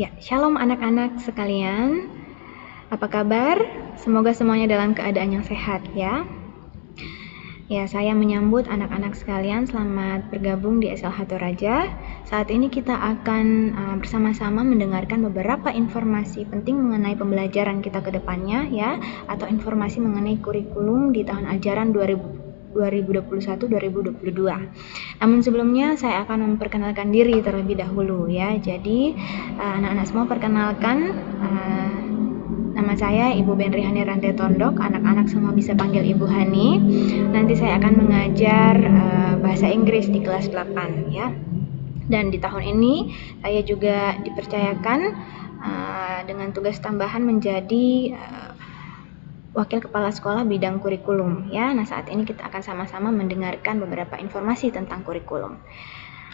Ya, shalom anak-anak sekalian. Apa kabar? Semoga semuanya dalam keadaan yang sehat ya. Ya, saya menyambut anak-anak sekalian, selamat bergabung di SLH Toraja. Saat ini kita akan bersama-sama mendengarkan beberapa informasi penting mengenai pembelajaran kita ke depannya ya, atau informasi mengenai kurikulum di tahun ajaran 2021-2022. Namun sebelumnya saya akan memperkenalkan diri terlebih dahulu ya. Jadi anak-anak semua perkenalkan, nama saya Ibu Benri Hani Rantai Tondok. Anak-anak semua bisa panggil Ibu Hani. Nanti saya akan mengajar bahasa Inggris di kelas 8 ya. Dan di tahun ini saya juga dipercayakan dengan tugas tambahan menjadi Wakil Kepala Sekolah bidang kurikulum ya. Nah, saat ini kita akan sama-sama mendengarkan beberapa informasi tentang kurikulum.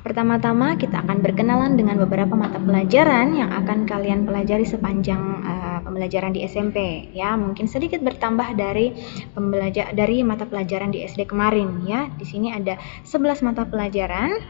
Pertama-tama kita akan berkenalan dengan beberapa mata pelajaran yang akan kalian pelajari sepanjang pembelajaran di SMP ya. Mungkin sedikit bertambah dari mata pelajaran di SD kemarin ya. Di sini ada 11 mata pelajaran.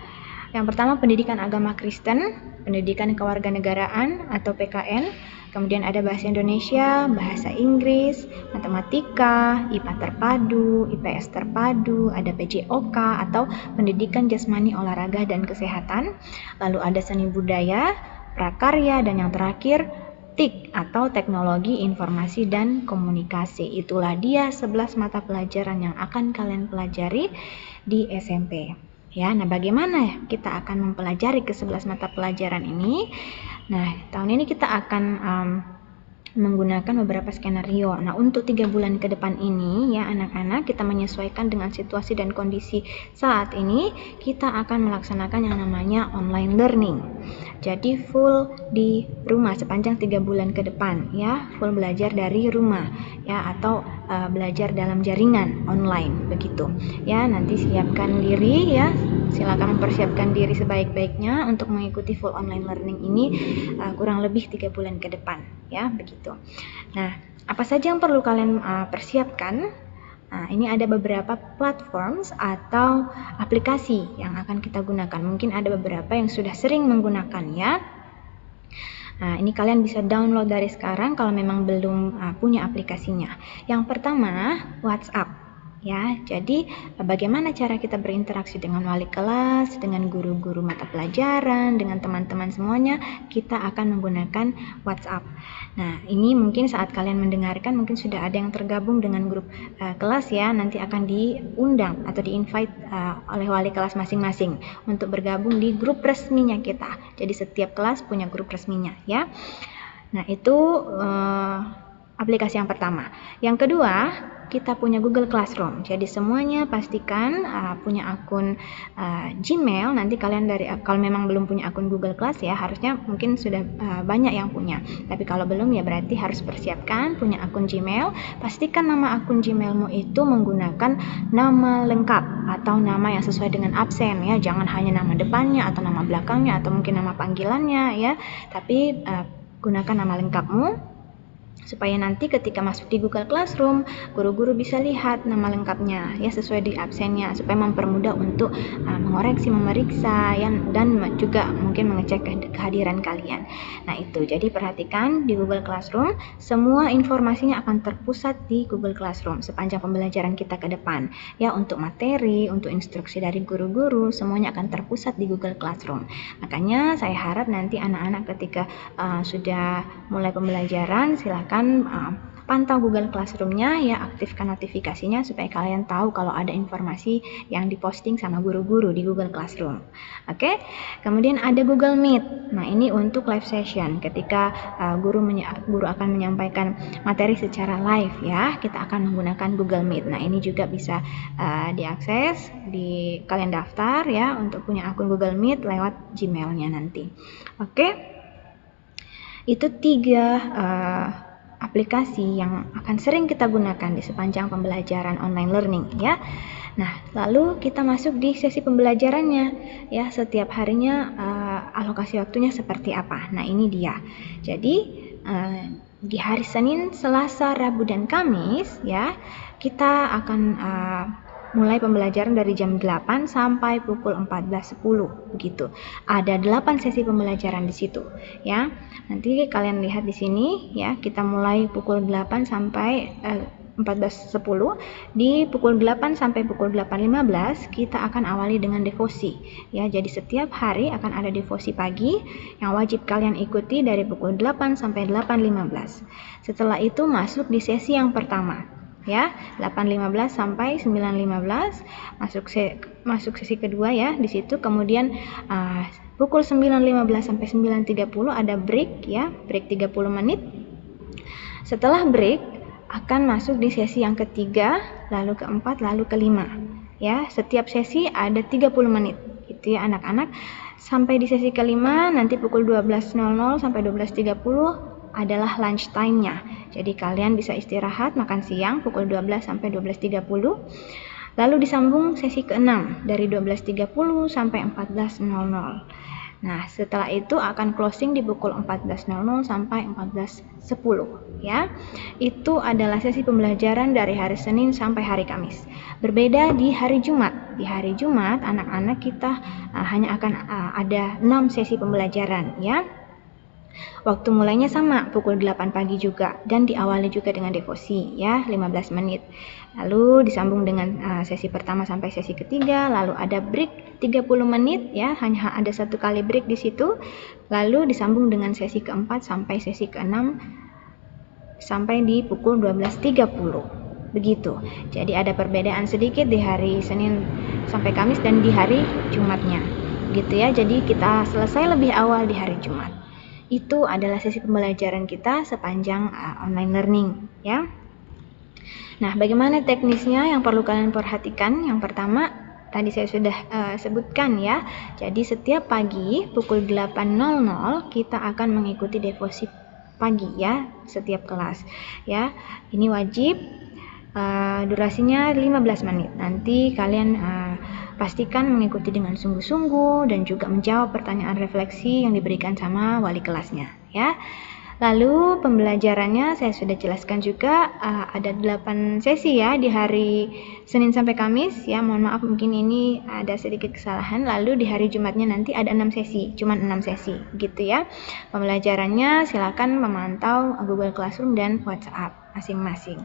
Yang pertama pendidikan agama Kristen, pendidikan kewarganegaraan atau PKN, kemudian ada bahasa Indonesia, bahasa Inggris, matematika, IPA terpadu, IPS terpadu, ada PJOK atau pendidikan jasmani, olahraga dan kesehatan, lalu ada seni budaya, prakarya, dan yang terakhir TIK atau teknologi informasi dan komunikasi. Itulah dia 11 mata pelajaran yang akan kalian pelajari di SMP. Ya, nah bagaimana kita akan mempelajari ke-11 mata pelajaran ini? Nah, tahun ini kita akan menggunakan beberapa skenario. Nah, untuk 3 bulan ke depan ini ya anak-anak, kita menyesuaikan dengan situasi dan kondisi saat ini, kita akan melaksanakan yang namanya online learning. Jadi full di rumah sepanjang 3 bulan ke depan ya, full belajar dari rumah ya, atau belajar dalam jaringan online begitu. Ya, nanti siapkan diri ya. Silakan mempersiapkan diri sebaik-baiknya untuk mengikuti full online learning ini kurang lebih 3 bulan ke depan ya, begitu. Nah, apa saja yang perlu kalian persiapkan? Nah, ini ada beberapa platforms atau aplikasi yang akan kita gunakan. Mungkin ada beberapa yang sudah sering menggunakannya. Nah, ini kalian bisa download dari sekarang kalau memang belum punya aplikasinya. Yang pertama, WhatsApp. Ya, jadi bagaimana cara kita berinteraksi dengan wali kelas, dengan guru-guru mata pelajaran, dengan teman-teman semuanya, kita akan menggunakan WhatsApp. Nah, ini mungkin saat kalian mendengarkan mungkin sudah ada yang tergabung dengan grup kelas ya, nanti akan diundang atau di-invite oleh wali kelas masing-masing untuk bergabung di grup resminya kita. Jadi setiap kelas punya grup resminya ya. Nah, itu aplikasi yang pertama. Yang kedua, kita punya Google Classroom. Jadi semuanya pastikan punya akun Gmail. Nanti kalian kalau memang belum punya akun Google Class ya, harusnya mungkin sudah banyak yang punya. Tapi kalau belum ya berarti harus persiapkan punya akun Gmail. Pastikan nama akun Gmailmu itu menggunakan nama lengkap atau nama yang sesuai dengan absen ya. Jangan hanya nama depannya atau nama belakangnya atau mungkin nama panggilannya ya. Tapi gunakan nama lengkapmu supaya nanti ketika masuk di Google Classroom, guru-guru bisa lihat nama lengkapnya ya, sesuai di absennya, supaya mempermudah untuk mengoreksi, memeriksa ya, dan juga mungkin mengecek kehadiran kalian. Nah, itu. Jadi perhatikan di Google Classroom, semua informasinya akan terpusat di Google Classroom sepanjang pembelajaran kita ke depan. Ya, untuk materi, untuk instruksi dari guru-guru, semuanya akan terpusat di Google Classroom. Makanya saya harap nanti anak-anak ketika sudah mulai pembelajaran, silakan pantau Google Classroom-nya ya, aktifkan notifikasinya supaya kalian tahu kalau ada informasi yang diposting sama guru-guru di Google Classroom. Oke? Kemudian ada Google Meet. Nah, ini untuk live session. Ketika guru akan menyampaikan materi secara live ya, kita akan menggunakan Google Meet. Nah, ini juga bisa diakses, kalian daftar ya untuk punya akun Google Meet lewat Gmail-nya nanti. Oke? Itu 3 aplikasi yang akan sering kita gunakan di sepanjang pembelajaran online learning ya. Nah, lalu kita masuk di sesi pembelajarannya ya, setiap harinya alokasi waktunya seperti apa. Nah, ini dia. Jadi di hari Senin, Selasa, Rabu dan Kamis ya, kita akan mulai pembelajaran dari jam 8 sampai pukul 14.10 begitu. Ada 8 sesi pembelajaran di situ ya. Nanti kalian lihat di sini ya, kita mulai pukul 8 sampai 14.10. Di pukul 8 sampai pukul 8.15 kita akan awali dengan devosi ya. Jadi setiap hari akan ada devosi pagi yang wajib kalian ikuti dari pukul 8 sampai 8.15. Setelah itu masuk di sesi yang pertama ya, 8.15 sampai 9.15 masuk sesi kedua ya di situ. Kemudian pukul 9.15 sampai 9.30 ada break ya, break 30 menit. Setelah break akan masuk di sesi yang ketiga, lalu keempat, lalu kelima ya. Setiap sesi ada 30 menit gitu ya anak-anak. Sampai di sesi kelima nanti pukul 12.00 sampai 12.30 adalah lunch time-nya. Jadi kalian bisa istirahat makan siang pukul 12 sampai 12.30. Lalu disambung sesi ke-6 dari 12.30 sampai 14.00. Nah, setelah itu akan closing di pukul 14.00 sampai 14.10 ya. Itu adalah sesi pembelajaran dari hari Senin sampai hari Kamis. Berbeda di hari Jumat. Di hari Jumat anak-anak kita hanya akan ada 6 sesi pembelajaran ya. Waktu mulainya sama, pukul 8 pagi juga, dan diawali juga dengan devosi ya, 15 menit. Lalu disambung dengan sesi pertama sampai sesi ketiga, lalu ada break 30 menit ya, hanya ada satu kali break di situ. Lalu disambung dengan sesi keempat sampai sesi keenam sampai di pukul 12.30. Begitu. Jadi ada perbedaan sedikit di hari Senin sampai Kamis dan di hari Jumatnya. Gitu ya. Jadi kita selesai lebih awal di hari Jumat. Itu adalah sesi pembelajaran kita sepanjang online learning ya. Nah, bagaimana teknisnya yang perlu kalian perhatikan? Yang pertama, tadi saya sudah sebutkan ya. Jadi setiap pagi pukul 8.00 kita akan mengikuti devosi pagi ya, setiap kelas ya. Ini wajib, durasinya 15 menit. Nanti kalian pastikan mengikuti dengan sungguh-sungguh dan juga menjawab pertanyaan refleksi yang diberikan sama wali kelasnya ya. Lalu pembelajarannya saya sudah jelaskan juga, ada 8 sesi ya di hari Senin sampai Kamis ya. Mohon maaf mungkin ini ada sedikit kesalahan. Lalu di hari Jumatnya nanti ada 6 sesi, cuman 6 sesi gitu ya. Pembelajarannya silakan memantau Google Classroom dan WhatsApp masing-masing.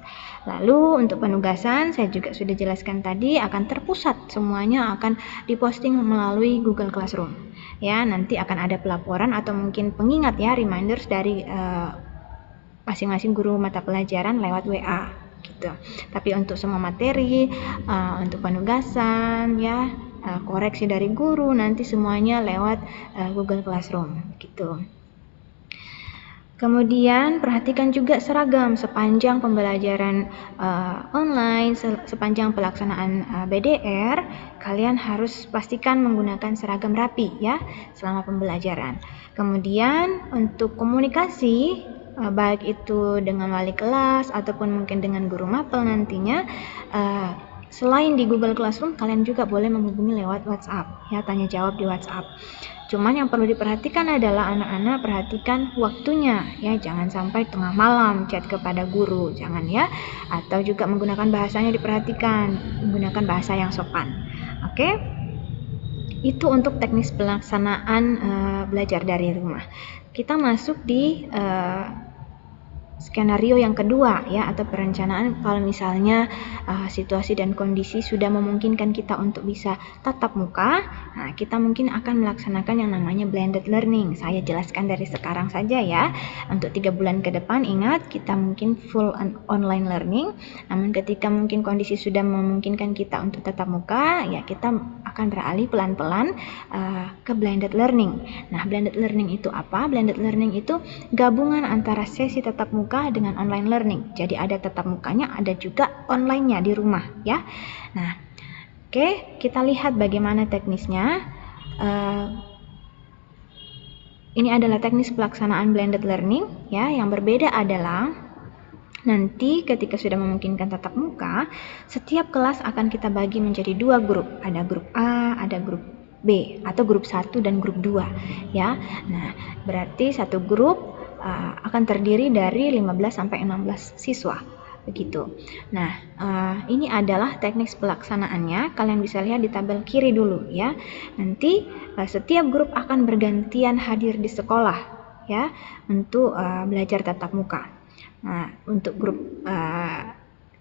Lalu untuk penugasan saya juga sudah jelaskan tadi, akan terpusat semuanya akan diposting melalui Google Classroom ya. Nanti akan ada pelaporan atau mungkin pengingat ya, reminders dari masing-masing guru mata pelajaran lewat WA gitu. Tapi untuk semua materi, untuk penugasan ya, koreksi dari guru nanti semuanya lewat Google Classroom gitu. Kemudian perhatikan juga seragam sepanjang pembelajaran online, sepanjang pelaksanaan BDR, kalian harus pastikan menggunakan seragam rapi ya selama pembelajaran. Kemudian untuk komunikasi, baik itu dengan wali kelas ataupun mungkin dengan guru mapel nantinya, selain di Google Classroom, kalian juga boleh menghubungi lewat WhatsApp ya, tanya jawab di WhatsApp. Cuman yang perlu diperhatikan adalah anak-anak perhatikan waktunya ya, jangan sampai tengah malam chat kepada guru, jangan ya. Atau juga menggunakan bahasanya diperhatikan, menggunakan bahasa yang sopan. Oke? Itu untuk teknis pelaksanaan belajar dari rumah. Kita masuk di skenario yang kedua ya, atau perencanaan kalau misalnya situasi dan kondisi sudah memungkinkan kita untuk bisa tatap muka. Nah, kita mungkin akan melaksanakan yang namanya blended learning. Saya jelaskan dari sekarang saja ya. Untuk 3 bulan ke depan ingat kita mungkin full online learning. Namun ketika mungkin kondisi sudah memungkinkan kita untuk tatap muka, ya kita akan beralih pelan-pelan ke blended learning. Nah, blended learning itu apa? Blended learning itu gabungan antara sesi tatap muka dengan online learning. Jadi ada tatap mukanya, ada juga online-nya di rumah ya. Nah, oke, kita lihat bagaimana teknisnya. Ini adalah teknis pelaksanaan blended learning ya. Yang berbeda adalah nanti ketika sudah memungkinkan tatap muka, setiap kelas akan kita bagi menjadi 2 grup. Ada grup A, ada grup B, atau grup 1 dan grup 2 ya. Nah, berarti satu grup akan terdiri dari 15 sampai 16 siswa. begitu. Nah, ini adalah teknik pelaksanaannya. Kalian bisa lihat di tabel kiri dulu ya. Nanti setiap grup akan bergantian hadir di sekolah ya untuk belajar tatap muka. Nah, untuk grup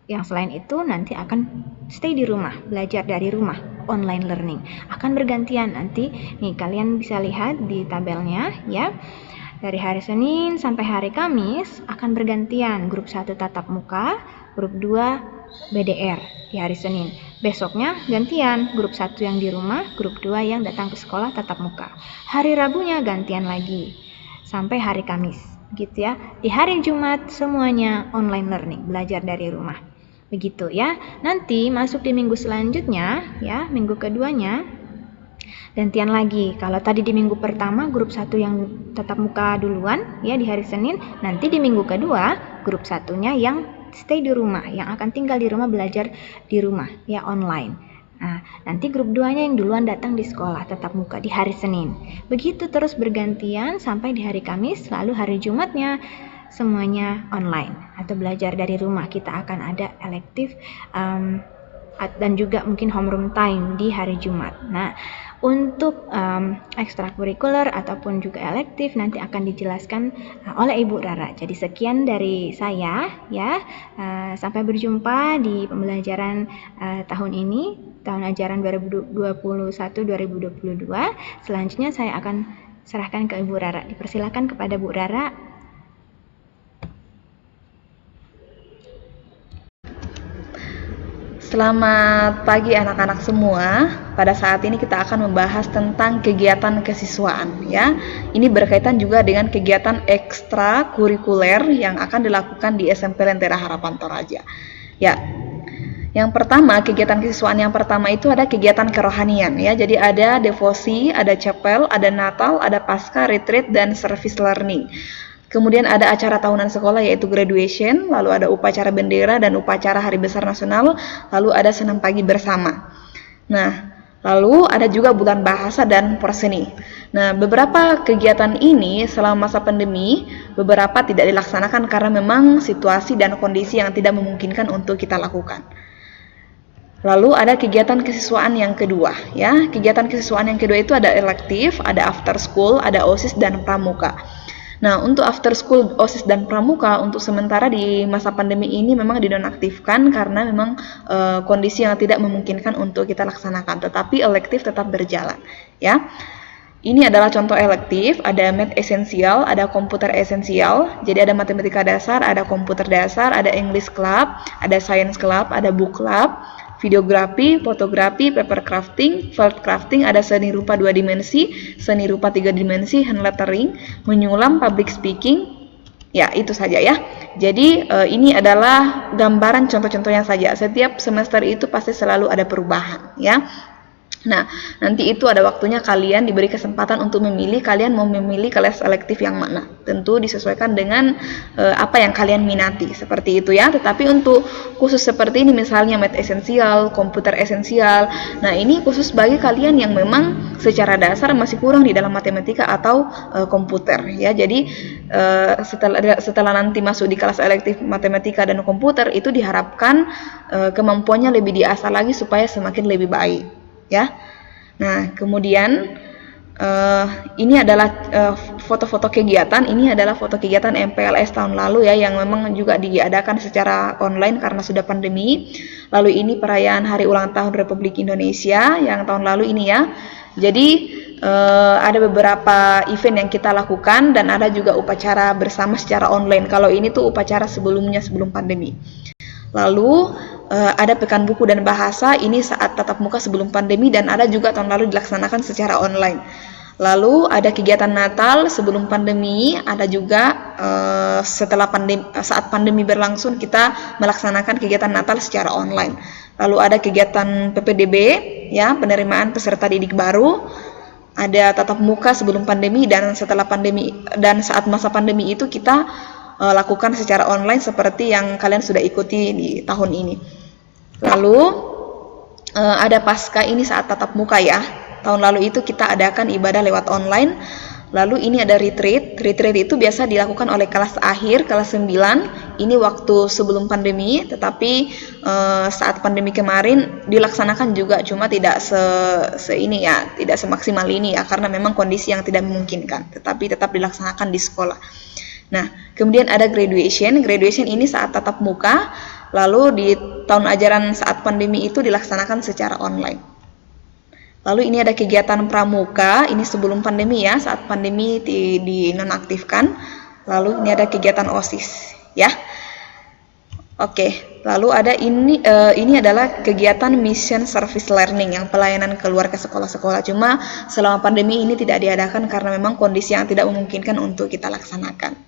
yang selain itu nanti akan stay di rumah, belajar dari rumah, online learning. Akan bergantian nanti. Nih, kalian bisa lihat di tabelnya ya. Dari hari Senin sampai hari Kamis akan bergantian grup 1 tatap muka, grup 2 BDR di hari Senin. Besoknya gantian grup 1 yang di rumah, grup 2 yang datang ke sekolah tatap muka. Hari Rabunya gantian lagi sampai hari Kamis. Gitu ya. Di hari Jumat semuanya online learning, belajar dari rumah. Begitu ya. Nanti masuk di minggu selanjutnya ya, minggu keduanya gantian lagi. Kalau tadi di minggu pertama grup 1 yang tatap muka duluan ya di hari Senin, nanti di minggu kedua grup 1-nya yang stay di rumah, yang akan tinggal di rumah, belajar di rumah ya online. Nah, nanti grup 2-nya yang duluan datang di sekolah tatap muka di hari Senin. Begitu terus bergantian sampai di hari Kamis, lalu hari Jumatnya semuanya online atau belajar dari rumah. Kita akan ada elektif dan juga mungkin homeroom time di hari Jumat. Nah, untuk ekstrakurikuler ataupun juga elektif nanti akan dijelaskan oleh Ibu Rara. Jadi sekian dari saya ya. Sampai berjumpa di pembelajaran tahun ini, tahun ajaran 2021-2022. Selanjutnya saya akan serahkan ke Ibu Rara. Dipersilakan kepada Bu Rara. Selamat pagi anak-anak semua. Pada saat ini kita akan membahas tentang kegiatan kesiswaan ya. Ini berkaitan juga dengan kegiatan ekstrakurikuler yang akan dilakukan di SMP Lentera Harapan Toraja. Ya. Yang pertama, kegiatan kesiswaan yang pertama itu ada kegiatan kerohanian ya. Jadi ada devosi, ada chapel, ada Natal, ada Pasca, retreat dan service learning. Kemudian ada acara tahunan sekolah yaitu graduation, lalu ada upacara bendera dan upacara Hari Besar Nasional, lalu ada senam pagi bersama. Nah, lalu ada juga bulan bahasa dan porseni. Nah, beberapa kegiatan ini selama masa pandemi, beberapa tidak dilaksanakan karena memang situasi dan kondisi yang tidak memungkinkan untuk kita lakukan. Lalu ada kegiatan kesiswaan yang kedua ya. Kegiatan kesiswaan yang kedua itu ada elektif, ada after school, ada OSIS dan pramuka. Nah, untuk after school, OSIS dan pramuka untuk sementara di masa pandemi ini memang dinonaktifkan karena memang kondisi yang tidak memungkinkan untuk kita laksanakan, tetapi elektif tetap berjalan ya. Ini adalah contoh elektif, ada math esensial, ada komputer esensial, jadi ada matematika dasar, ada komputer dasar, ada English club, ada science club, ada book club, videografi, fotografi, paper crafting, felt crafting, ada seni rupa 2 dimensi, seni rupa 3 dimensi, hand lettering, menyulam, public speaking. Ya, itu saja ya. Jadi ini adalah gambaran contoh-contohnya saja. Setiap semester itu pasti selalu ada perubahan ya. Nah, nanti itu ada waktunya kalian diberi kesempatan untuk memilih, kalian mau memilih kelas elektif yang mana. Tentu disesuaikan dengan apa yang kalian minati, seperti itu ya. Tetapi untuk khusus seperti ini misalnya math esensial, komputer esensial, nah ini khusus bagi kalian yang memang secara dasar masih kurang di dalam matematika atau komputer ya. Jadi setelah nanti masuk di kelas elektif matematika dan komputer itu diharapkan kemampuannya lebih diasah lagi supaya semakin lebih baik. Ya, nah kemudian ini adalah foto-foto kegiatan. Ini adalah foto kegiatan MPLS tahun lalu ya, yang memang juga diadakan secara online karena sudah pandemi. Lalu ini perayaan Hari Ulang Tahun Republik Indonesia yang tahun lalu ini ya. Jadi ada beberapa event yang kita lakukan dan ada juga upacara bersama secara online. Kalau ini tuh upacara sebelumnya sebelum pandemi. Lalu ada pekan buku dan bahasa, ini saat tatap muka sebelum pandemi, dan ada juga tahun lalu dilaksanakan secara online. Lalu ada kegiatan Natal sebelum pandemi, ada juga setelah pandemi, saat pandemi berlangsung kita melaksanakan kegiatan Natal secara online. Lalu ada kegiatan PPDB ya, penerimaan peserta didik baru. Ada tatap muka sebelum pandemi dan setelah pandemi, dan saat masa pandemi itu kita lakukan secara online seperti yang kalian sudah ikuti di tahun ini. Lalu ada pasca, ini saat tatap muka ya. Tahun lalu itu kita adakan ibadah lewat online. Lalu ini ada retreat. Retreat itu biasa dilakukan oleh kelas akhir, kelas 9. Ini waktu sebelum pandemi, tetapi saat pandemi kemarin dilaksanakan juga, cuma tidak ini ya, tidak semaksimal ini ya, karena memang kondisi yang tidak memungkinkan, tetapi tetap dilaksanakan di sekolah. Nah, kemudian ada graduation. Graduation ini saat tatap muka, lalu di tahun ajaran saat pandemi itu dilaksanakan secara online. Lalu ini ada kegiatan pramuka, ini sebelum pandemi ya, saat pandemi dinonaktifkan. Lalu ini ada kegiatan OSIS ya. Oke, lalu ada ini adalah kegiatan mission service learning yang pelayanan keluar ke sekolah-sekolah. Cuma selama pandemi ini tidak diadakan karena memang kondisi yang tidak memungkinkan untuk kita laksanakan.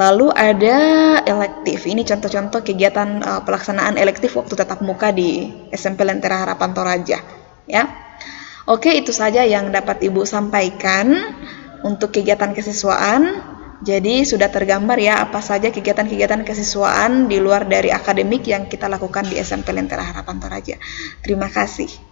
Lalu ada elektif. Ini contoh-contoh kegiatan pelaksanaan elektif waktu tatap muka di SMP Lentera Harapan Toraja. Ya, oke, itu saja yang dapat Ibu sampaikan untuk kegiatan kesiswaan. Jadi sudah tergambar ya apa saja kegiatan-kegiatan kesiswaan di luar dari akademik yang kita lakukan di SMP Lentera Harapan Toraja. Terima kasih.